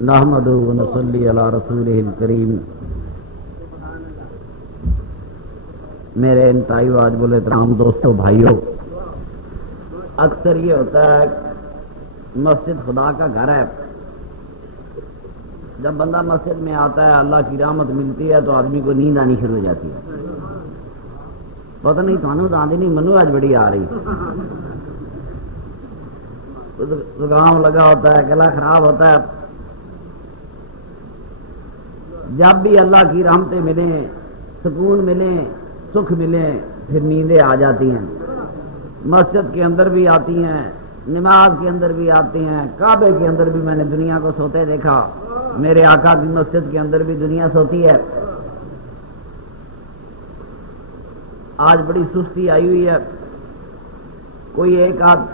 نحمدہ و نصلی علی رسولہ الکریم۔ میرے انتہائی واجب الاحترام دوستوں بھائیوں، اکثر یہ ہوتا ہے مسجد خدا کا گھر ہے، جب بندہ مسجد میں آتا ہے اللہ کی رحمت ملتی ہے تو آدمی کو نیند آنی شروع ہو جاتی ہے۔ پتہ نہیں تھانوں تو آندھی نہیں، منو آج بڑی آ رہی، زکام لگا ہوتا ہے، گلا خراب ہوتا ہے۔ جب بھی اللہ کی رحمتیں ملیں، سکون ملیں، سکھ ملیں، پھر نیندیں آ جاتی ہیں۔ مسجد کے اندر بھی آتی ہیں، نماز کے اندر بھی آتی ہیں، کعبے کے اندر بھی میں نے دنیا کو سوتے دیکھا، میرے آقا کی مسجد کے اندر بھی دنیا سوتی ہے۔ آج بڑی سستی آئی ہوئی ہے، کوئی ایک آدھ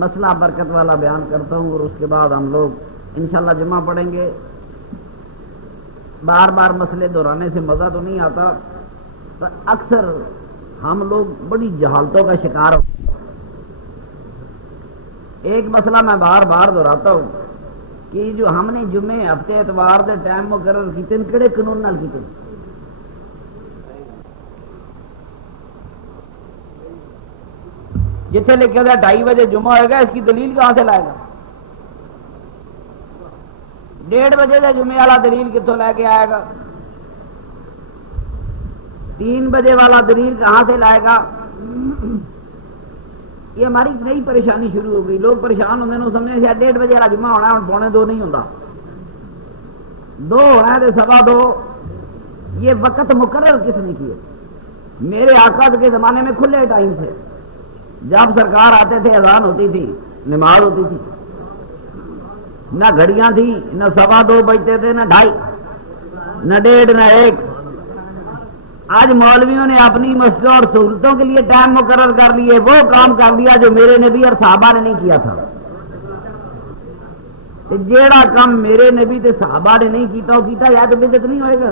مسئلہ برکت والا بیان کرتا ہوں اور اس کے بعد ہم لوگ انشاءاللہ جمعہ پڑھیں گے۔ بار بار مسئلے دہرانے سے مزہ تو نہیں آتا، پر اکثر ہم لوگ بڑی جہالتوں کا شکار ہوتے ہیں۔ ایک مسئلہ میں بار بار دہراتا ہوں کہ جو ہم نے جمعے ہفتے اتوار دے ٹائم مقرر کیتے ہیں، کہڑے قانون نال کیتے ہیں؟ جتنے لکھا تھا 2:30 بجے جمعہ ہوئے گا، اس کی دلیل کہاں سے لائے گا؟ 1:30 بجے سے جمعے والا دلیل کتوں لے کے آئے گا؟ 3 بجے والا دلیل کہاں سے لائے گا؟ یہ ہماری نئی پریشانی شروع ہو گئی، لوگ پریشان ہوتے ہیں، سمجھنے سے 1:30 بجے والا جمعہ ہونا ہے، 1:45 نہیں ہوتا، 2 ہونا ہے تو 2:15۔ یہ وقت مقرر کس نے کیے؟ میرے آقا کے زمانے میں کھلے ٹائم تھے، جب سرکار آتے تھے اذان ہوتی تھی، نماز ہوتی تھی، نہ گھڑیاں تھی، نہ 2:15 بجتے تھے، نہ 2:30، نہ 1:30، نہ 1۔ آج مولویوں نے اپنی مسجدوں اور سہولتوں کے لیے ٹائم مقرر کر لیے، وہ کام کر لیا جو میرے نبی اور صحابہ نے نہیں کیا تھا۔ جیڑا کام میرے نبی تے صحابہ نے نہیں کیتا وہ کیتا یا تو بدعت نہیں ہوئے گا۔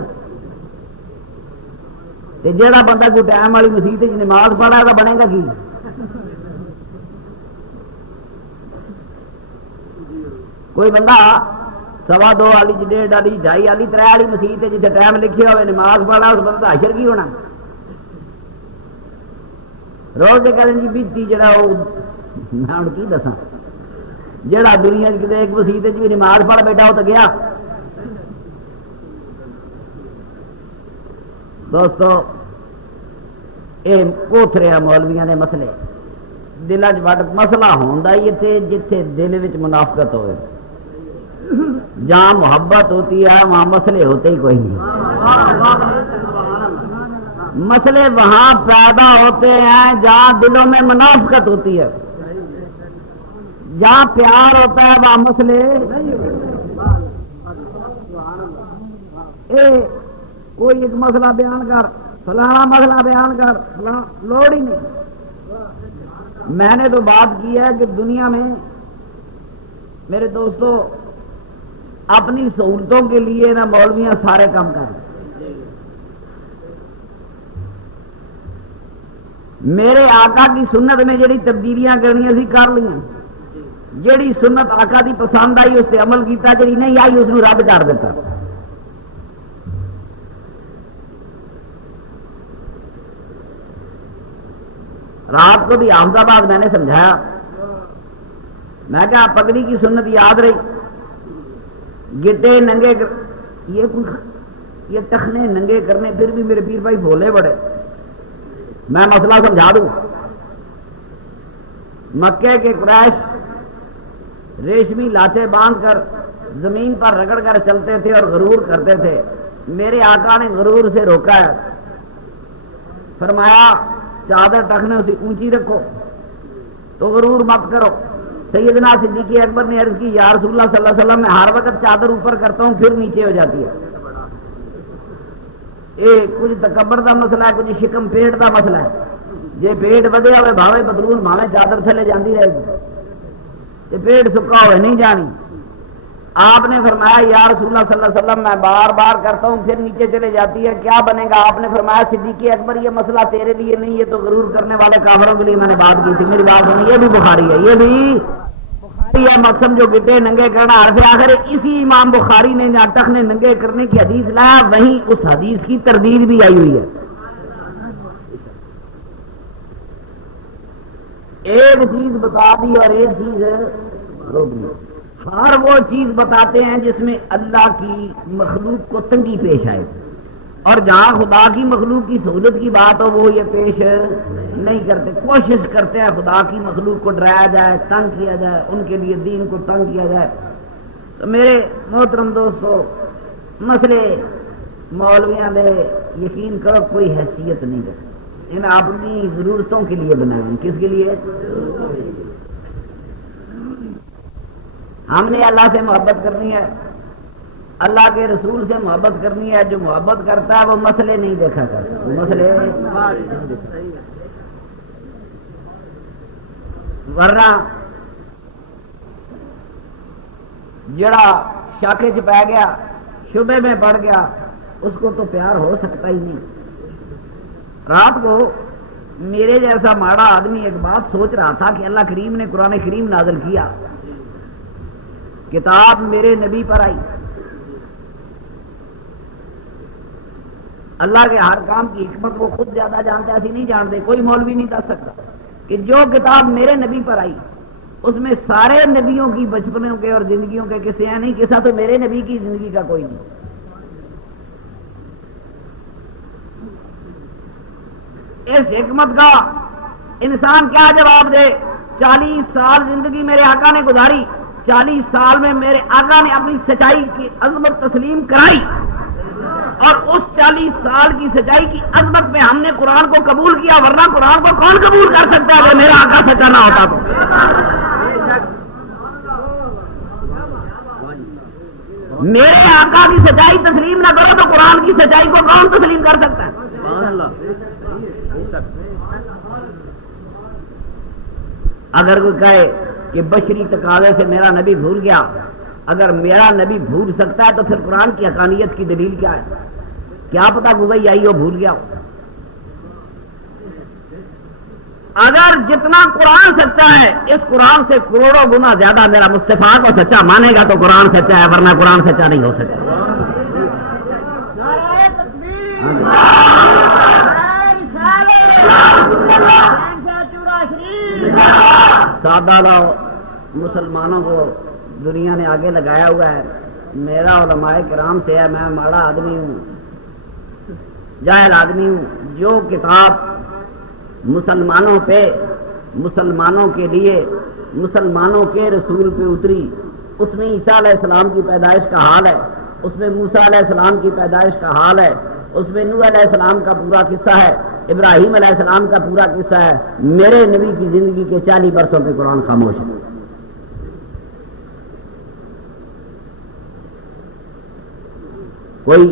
جیڑا بندہ کوئی ٹائم والی مسیت نماز پڑھا تو بنے گا کی؟ کوئی بندہ 2:15 والی 1:30 والی 2:30 والی 3 والی مسیت جیسے ٹائم لکھے ہوئے نماز پڑھا، اس بندہ حشر کی ہونا؟ روز کے کہتے ہیں جی بیتی جڑا وہ میں ہوں کی دساں، جڑا دنیا کسی ایک مسیت بھی نماز پڑھ بیٹھا وہ تو گیا۔ دوستو یہ کوتھرے مولویاں دے مسئلے دل چ مسئلہ ہوتا ہی اتنے جتھے دل وچ منافقت ہوئے، جہاں محبت ہوتی ہے وہاں مسئلے ہوتے ہی کوئی نہیں۔ مسئلے وہاں پیدا ہوتے ہیں جہاں دلوں میں منافقت ہوتی ہے، جہاں پیار ہوتا ہے وہاں مسئلے کوئی ایک مسئلہ بیان کر، فلانا مسئلہ بیان کر، فلاں لوڑ ہی نہیں۔ میں نے تو بات کی ہے کہ دنیا میں میرے دوستو اپنی سہولتوں کے لیے نا مولویاں سارے کام کر رہے۔ میرے آقا کی سنت میں جڑی تبدیلیاں کرنی سی کر لیاں، جڑی سنت آقا دی پسند آئی اس سے عمل کیتا، جڑی نہیں آئی اس کو رد کر دیتا۔ رات کو بھی احمد آباد میں نے سمجھایا، میں کہا پگڑی کی سنت یاد رہی، گٹے ننگے یہ ٹخنے ننگے کرنے، پھر بھی میرے پیر بھائی بھولے بڑے۔ میں مسئلہ سمجھا دوں، مکے کے قریش ریشمی لاٹے باندھ کر زمین پر رگڑ کر چلتے تھے اور غرور کرتے تھے، میرے آقا نے غرور سے روکا ہے، فرمایا چادر ٹخنے اسے اونچی رکھو تو غرور مت کرو۔ سیدنا صدیق اکبر نے عرض کی یا رسول اللہ صلی اللہ علیہ وسلم میں ہر وقت چادر اوپر کرتا ہوں پھر نیچے ہو جاتی ہے۔ یہ کچھ تکبر کا مسئلہ ہے، کچھ شکم پیٹ کا مسئلہ ہے۔ جی پیٹ ودیا ہوئے بھاوے پتلون بھاوے چادر تھلے جاندی رہے گی، جی پیٹ سکا ہوئے نہیں جانی۔ آپ نے فرمایا یا رسول اللہ صلی اللہ علیہ وسلم میں بار بار کرتا ہوں پھر نیچے چلے جاتی ہے، کیا بنے گا؟ آپ نے فرمایا صدیق اکبر یہ مسئلہ تیرے لیے نہیں، یہ تو غرور کرنے والے کافروں کے لیے میں نے بات کی تھی، میری بات سنی، یہ بھی بخاری ہے، یہ بھی بخاری ہے۔ مقصد جو گٹے ننگے کرنا حرف آخر اسی امام بخاری نے جہاں ٹخنے ننگے کرنے کی حدیث لایا وہیں اس حدیث کی تردید بھی آئی ہوئی ہے۔ ایک چیز بتا دی اور ایک چیز روک دی، ہر وہ چیز بتاتے ہیں جس میں اللہ کی مخلوق کو تنگی پیش آئے، اور جہاں خدا کی مخلوق کی سہولت کی بات ہو وہ یہ پیش نہیں کرتے، کوشش کرتے ہیں خدا کی مخلوق کو ڈرایا جائے، تنگ کیا جائے، ان کے لیے دین کو تنگ کیا جائے۔ تو میرے محترم دوستو، مسئلے مولویاں دے یقین کرو کوئی حیثیت نہیں ہے، ان اپنی ضرورتوں کے لیے بنائے ہیں۔ کس کے لیے؟ ہم نے اللہ سے محبت کرنی ہے، اللہ کے رسول سے محبت کرنی ہے، جو محبت کرتا ہے وہ مسئلے نہیں دیکھا کرتا، وہ مسئلے ورنہ جڑا شاخے چ پی گیا، شبے میں پڑ گیا، اس کو تو پیار ہو سکتا ہی نہیں۔ رات کو میرے جیسا ماڑا آدمی ایک بات سوچ رہا تھا کہ اللہ کریم نے قرآن کریم نازل کیا، کتاب میرے نبی پر آئی، اللہ کے ہر کام کی حکمت وہ خود زیادہ جانتے، ایسی نہیں جانتے، کوئی مولوی نہیں دس سکتا کہ جو کتاب میرے نبی پر آئی اس میں سارے نبیوں کی بچپنوں کے اور زندگیوں کے قصے ہیں، نہیں قصہ تو میرے نبی کی زندگی کا کوئی نہیں۔ اس حکمت کا انسان کیا جواب دے؟ 40 سال زندگی میرے آقا نے گزاری، 40 سال میں میرے آقا نے اپنی سچائی کی عظمت تسلیم کرائی، اور اس 40 سال کی سچائی کی عظمت میں ہم نے قرآن کو قبول کیا، ورنہ قرآن کو کون قبول کر سکتا ہے اگر میرا آقا سچا نہ ہوتا تو؟ میرے آقا کی سچائی تسلیم نہ کرو تو قرآن کی سچائی کو کون تسلیم کر سکتا ہے؟ اگر کوئی کہے کہ بشری تقاضے سے میرا نبی بھول گیا، اگر میرا نبی بھول سکتا ہے تو پھر قرآن کی حقانیت کی دلیل کیا ہے؟ کیا پتا گوئی آئی ہو بھول گیا ہو۔ اگر جتنا قرآن سچا ہے اس قرآن سے کروڑوں گنا زیادہ میرا مصطفیٰ کو سچا مانے گا تو قرآن سچا ہے، ورنہ قرآن سچا نہیں ہو سکتا۔ سادہ لو مسلمانوں کو دنیا نے آگے لگایا ہوا ہے، میرا علماء کرام سے ہے، میں ماڑا آدمی ہوں، جاہل آدمی ہوں۔ جو کتاب مسلمانوں پہ، مسلمانوں کے لیے، مسلمانوں کے رسول پہ اتری، اس میں عیسیٰ علیہ السلام کی پیدائش کا حال ہے، اس میں موسیٰ علیہ السلام کی پیدائش کا حال ہے، اس میں نوح علیہ السلام کا پورا قصہ ہے، ابراہیم علیہ السلام کا پورا قصہ ہے۔ میرے نبی کی زندگی کے 40 برسوں پہ قرآن خاموش ہے۔ کوئی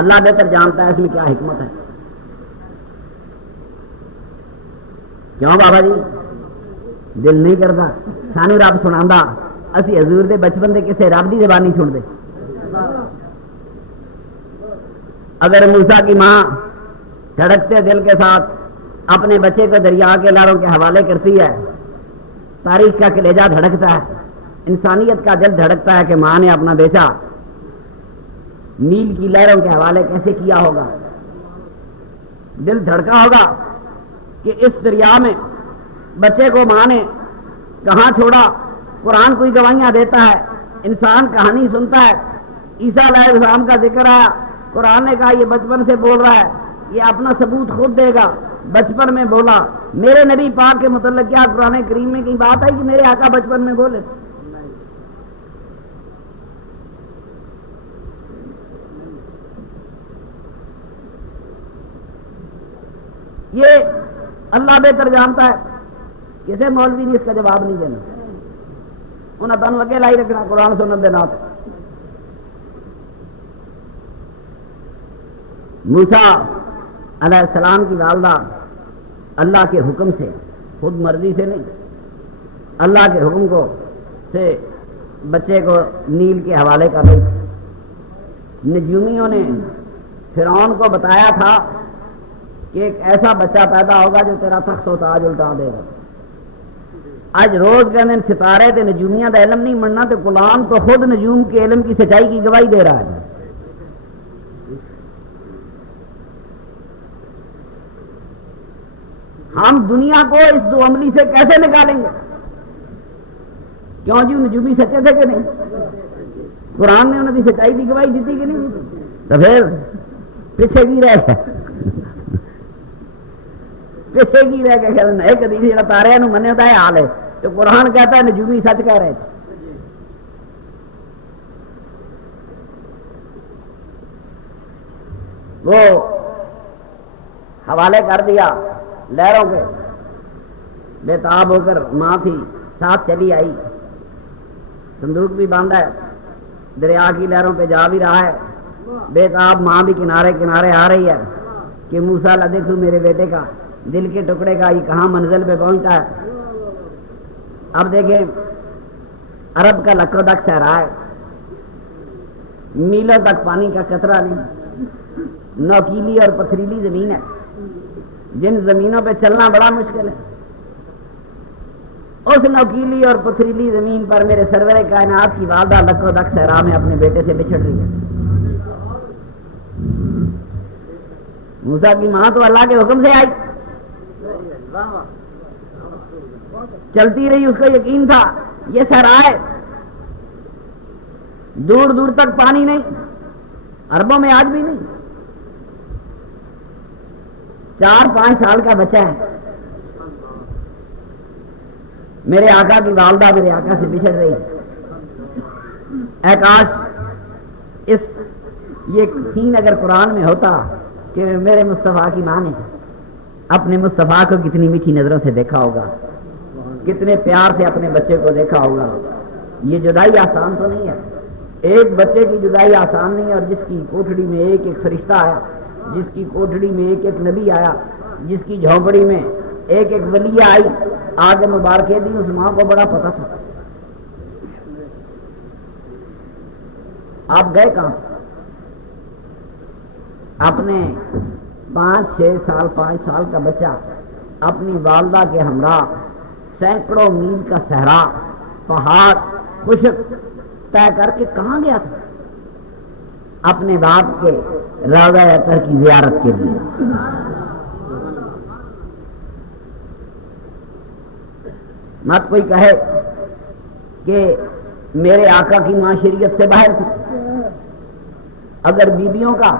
اللہ بہتر جانتا ہے اس میں کیا حکمت ہے۔ کیوں بابا جی دل نہیں کرتا؟ سانو رب سنا، اسی حضور دے بچپن دے کسے رب دی زبانی سن دے۔ اگر موسیٰ کی ماں دھڑکتے دل کے ساتھ اپنے بچے کو دریا کے لاروں کے حوالے کرتی ہے، تاریخ کا کلیجہ دھڑکتا ہے، انسانیت کا دل دھڑکتا ہے کہ ماں نے اپنا بیٹا نیل کی لہروں کے حوالے کیسے کیا ہوگا۔ دل دھڑکا ہوگا کہ اس دریا میں بچے کو ماں نے کہاں چھوڑا۔ قرآن کوئی گواہیاں دیتا ہے، انسان کہانی سنتا ہے، عیسیٰ علیہ السلام کا ذکر آیا، قرآن نے کہا یہ بچپن سے بول رہا ہے، یہ اپنا ثبوت خود دے گا، بچپن میں بولا۔ میرے نبی پاک کے متعلق کیا قرآن کریم میں کہیں بات آئی کہ میرے آقا بچپن میں بولے؟ یہ اللہ بہتر جانتا ہے، کسی مولوی نے اس کا جواب نہیں دینا، انہیں تن لگے لائی رکھنا قرآن سنت دے نات۔ موسیٰ علیہ السلام کی والدہ اللہ کے حکم سے، خود مرضی سے نہیں، اللہ کے حکم کو سے بچے کو نیل کے حوالے کر رہی تھی۔ نجومیوں نے فرعون کو بتایا تھا کہ ایک ایسا بچہ پیدا ہوگا جو تیرا تخت و تاج الٹا دے گا۔ آج روز کے دن ستارے تے نجومیاں دا علم نہیں مننا، تو قرآن تو خود نجوم کے علم کی سچائی کی گواہی دے رہا ہے۔ ہم دنیا کو اس دو عملی سے کیسے نکالیں گے؟ کیوں جی نجومی سچے تھے کہ نہیں؟ قرآن نے انہوں کی سچائی کی گواہی دیتی کہ نہیں دیتی؟ تو پھر پیچھے کی رہ گیا، پیچھے کی رہ گیا۔ ایک حدیث جڑا تارے نو منے ہوتا ہے حال ہے، تو قرآن کہتا ہے نجومی سچ کہہ رہے تھے۔ وہ حوالے کر دیا لہروں کے، بے تاب ہو کر ماں تھی ساتھ چلی آئی، صندوق بھی بند ہے، دریا کی لہروں پہ جا بھی رہا ہے، بے تاب ماں بھی کنارے کنارے آ رہی ہے کہ موسیٰ لا دیکھو میرے بیٹے کا دل کے ٹکڑے کا یہ کہاں منزل پہ پہنچتا ہے۔ اب دیکھیں عرب کا لکو دک صحرا ہے، میلوں تک پانی کا قطرہ نہیں، نوکیلی اور پتھریلی زمین ہے، جن زمینوں پہ چلنا بڑا مشکل ہے۔ اس نوکیلی اور پتھریلی زمین پر میرے سرور کائنات کی والدہ لکو دک صحرا میں اپنے بیٹے سے بچھڑ رہی ہے۔ موسیٰ کی ماں تو اللہ کے حکم سے آئی، چلتی رہی، اس کو یقین تھا یہ صحرا ہے، دور دور تک پانی نہیں، عربوں میں آج بھی نہیں۔ 4-5 سال کا بچہ ہے، میرے آقا کی والدہ میرے آقا سے بچھڑ رہی ہے۔ اے کاش یہ سین اگر قرآن میں ہوتا کہ میرے مصطفیٰ کی ماں نے اپنے مصطفیٰ کو کتنی میٹھی نظروں سے دیکھا ہوگا، کتنے پیار سے اپنے بچے کو دیکھا ہوگا۔ یہ جدائی آسان تو نہیں ہے، ایک بچے کی جدائی آسان نہیں ہے، اور جس کی کوٹھڑی میں ایک ایک فرشتہ آیا، جس کی کوٹھڑی میں ایک ایک نبی آیا، جس کی جھونپڑی میں ایک ایک ولی آئی، آگے مبارکے دی، اس ماں کو بڑا پتہ تھا۔ آپ گئے کہاں؟ اپنے 5 سال کا بچہ اپنی والدہ کے ہمراہ سینکڑوں میل کا صحرا، پہاڑ، خشک طے کر کے کہاں گیا تھا؟ اپنے باپ کے روضہ اطہر کی زیارت کے لیے۔ مت کوئی کہے کہ میرے آقا کی ماں شریعت سے باہر تھی۔ اگر بیبیوں کا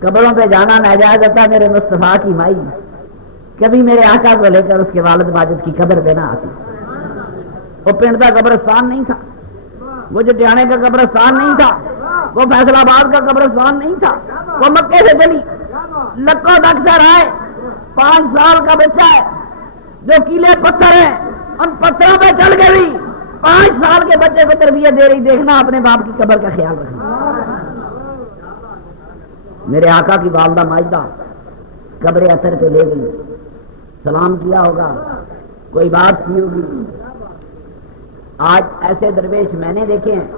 قبروں پہ جانا ناجائز ہوتا، میرے مصطفیٰ کی مائی کبھی میرے آقا کو لے کر اس کے والد ماجد کی قبر پہ نہ آتی۔ وہ پنڈ کا قبرستان نہیں تھا، وہ جٹیانے کا قبرستان نہیں تھا، وہ فیصل آباد کا قبرستان نہیں تھا، وہ مکے سے چلی لکو دک سے رائے 5 سال کا بچہ ہے، جو کیلے پتھر ہیں ان پتھروں پہ چڑھ گئی، 5 سال کے بچے کو تربیت دے رہی۔ دیکھنا اپنے باپ کی قبر کا خیال رکھنا۔ میرے آقا کی والدہ ماجدہ قبر اطہر پہ لے گئی، سلام کیا ہوگا، کوئی بات کی ہوگی۔ آج ایسے درویش میں نے دیکھے ہیں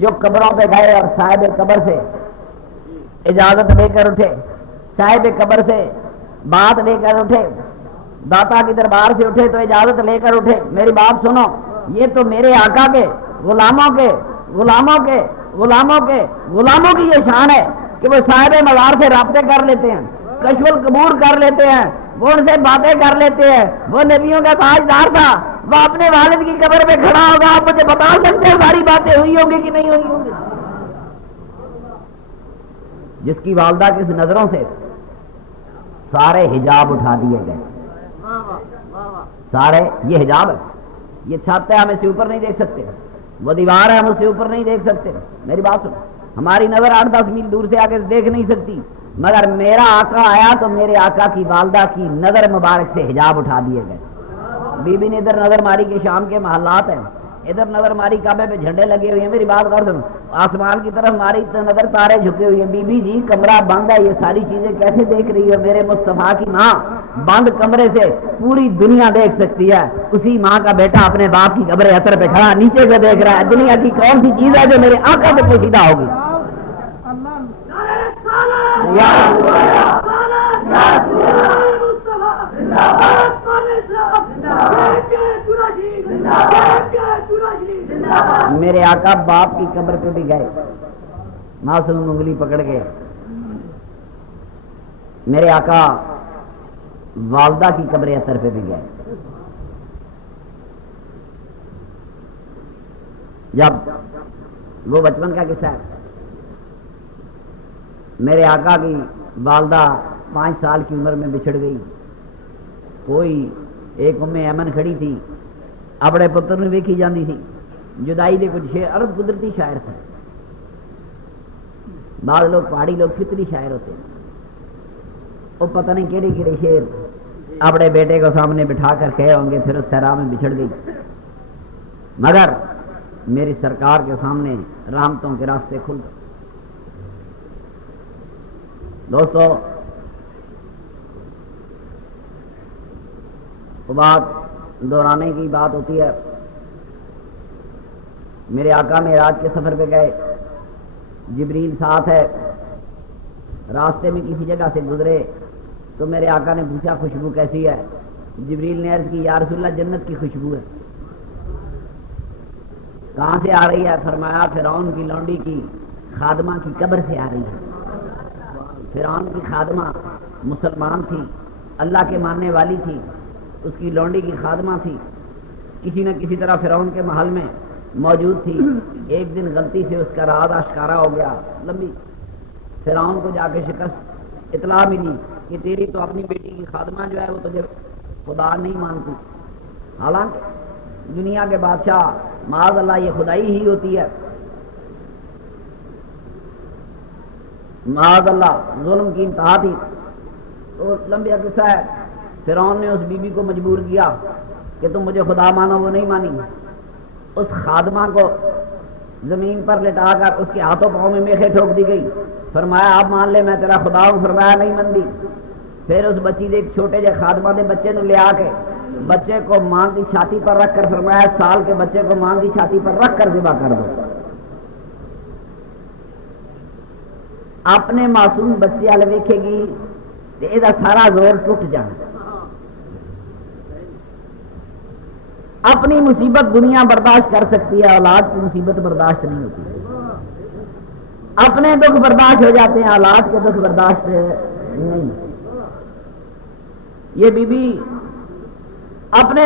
جو قبروں پہ گئے اور صاحب قبر سے اجازت لے کر اٹھے، صاحب قبر سے بات لے کر اٹھے، داتا کی دربار سے اٹھے تو اجازت لے کر اٹھے۔ میری بات سنو، یہ تو میرے آقا کے غلاموں کی یہ شان ہے کہ وہ صاحب مزار سے رابطے کر لیتے ہیں، کشف القبور کر لیتے ہیں، وہ ان سے باتیں کر لیتے ہیں۔ وہ نبیوں کا تاجدار تھا، وہ اپنے والد کی قبر پہ کھڑا ہوگا، آپ مجھے بتا سکتے ہیں ساری باتیں ہوئی ہوں گی کہ نہیں ہوئی ہوں گی؟ جس کی والدہ کی نظروں سے سارے حجاب اٹھا دیے گئے، سارے، یہ حجاب ہے، یہ چھت ہے، ہم اس سے اوپر نہیں دیکھ سکتے، وہ دیوار ہے، ہم اس سے اوپر نہیں دیکھ سکتے۔ میری بات سنو، ہماری نظر 8-10 میل دور سے آگے دیکھ نہیں سکتی، مگر میرا آقا آیا تو میرے آقا کی والدہ کی نظر مبارک سے حجاب اٹھا دیے گئے۔ بی بی نے ادھر نظر ماری کہ شام کے محلات ہیں، ادھر نظر ماری کعبے پہ جھنڈے لگے ہوئے ہیں، میری بات غور سنو، آسمان کی طرف ماری تو نظر تارے جھکے ہوئے ہیں، بی بی جی کمرہ بند ہے، یہ ساری چیزیں کیسے دیکھ رہی ہے؟ میرے مصطفیٰ کی ماں بند کمرے سے پوری دنیا دیکھ سکتی ہے، اسی ماں کا بیٹا اپنے باپ کی قبر اثر پہ کھڑا نیچے سے دیکھ رہا ہے، دنیا کی کون سی چیز ہے جو میرے آقا پہ پوشیدہ ہوگی؟ میرے آقا باپ کی قبر پہ بھی گئے، معصوم انگلی پکڑ کے، میرے آقا والدہ کی قبر اثر پہ بھی گئے، جب وہ بچپن کا قصہ ہے، میرے آقا کی والدہ 5 سال کی عمر میں بچھڑ گئی، کوئی ایک ام ایمن کھڑی تھی، اپنے پتر نے ویکھی جاندی سی، جدائی دے کچھ شعر، عرب قدرتی شاعر تھے، بعض لوگ پہاڑی لوگ فطری شاعر ہوتے ہیں، وہ پتہ نہیں کیڑے کیڑے شعر اپنے بیٹے کو سامنے بٹھا کر کہے ہوں گے، پھر اس صحرا میں بچھڑ گئی، مگر میری سرکار کے سامنے رحمتوں کے راستے کھل گئے۔ دوستو وہ بات دہرانے کی بات ہوتی ہے، میرے آقا معراج کے سفر پہ گئے، جبریل ساتھ ہے، راستے میں کسی جگہ سے گزرے تو میرے آقا نے پوچھا خوشبو کیسی ہے؟ جبریل نے عرض کی یا رسول اللہ جنت کی خوشبو ہے۔ کہاں سے آ رہی ہے؟ فرمایا فرعون کی لونڈی کی خادمہ کی قبر سے آ رہی ہے۔ فرعون کی خادمہ مسلمان تھی، اللہ کے ماننے والی تھی، اس کی لونڈی کی خادمہ تھی، کسی نہ کسی طرح فرعون کے محل میں موجود تھی، ایک دن غلطی سے اس کا راز آشکارا ہو گیا، لمبی، فرعون کو جا کے شکست اطلاع ملی کہ تیری تو اپنی بیٹی کی خادمہ جو ہے وہ تجھے خدا نہیں مانتی، حالانکہ دنیا کے بادشاہ معاذ اللہ یہ خدائی ہی ہوتی ہے، معاذ اللہ ظلم کی انتہا تھی۔ تو لمبا قصہ ہے، فرعون نے اس بی بی کو مجبور کیا کہ تم مجھے خدا مانو، وہ نہیں مانی، اس خادمہ کو زمین پر لٹا کر اس کے ہاتھوں پاؤں میں میخیں ٹھوک دی گئی، فرمایا آپ مان لے میں تیرا خدا ہوں، فرمایا نہیں مندی، پھر اس بچی دے ایک چھوٹے جے خادمہ دے بچے نے لے آ کے بچے کو ماں کی چھاتی پر رکھ کر فرمایا سال کے بچے کو ماں کی چھاتی پر رکھ کر ذبح کر دو، اپنے معصوم بچے والے ویکھے گی تو یہ سارا زور ٹوٹ جانا، اپنی مصیبت دنیا برداشت کر سکتی ہے، اولاد کی مصیبت برداشت نہیں ہوتی، اپنے دکھ برداشت ہو جاتے ہیں، اولاد کے دکھ برداشت نہیں۔ یہ بی بی اپنے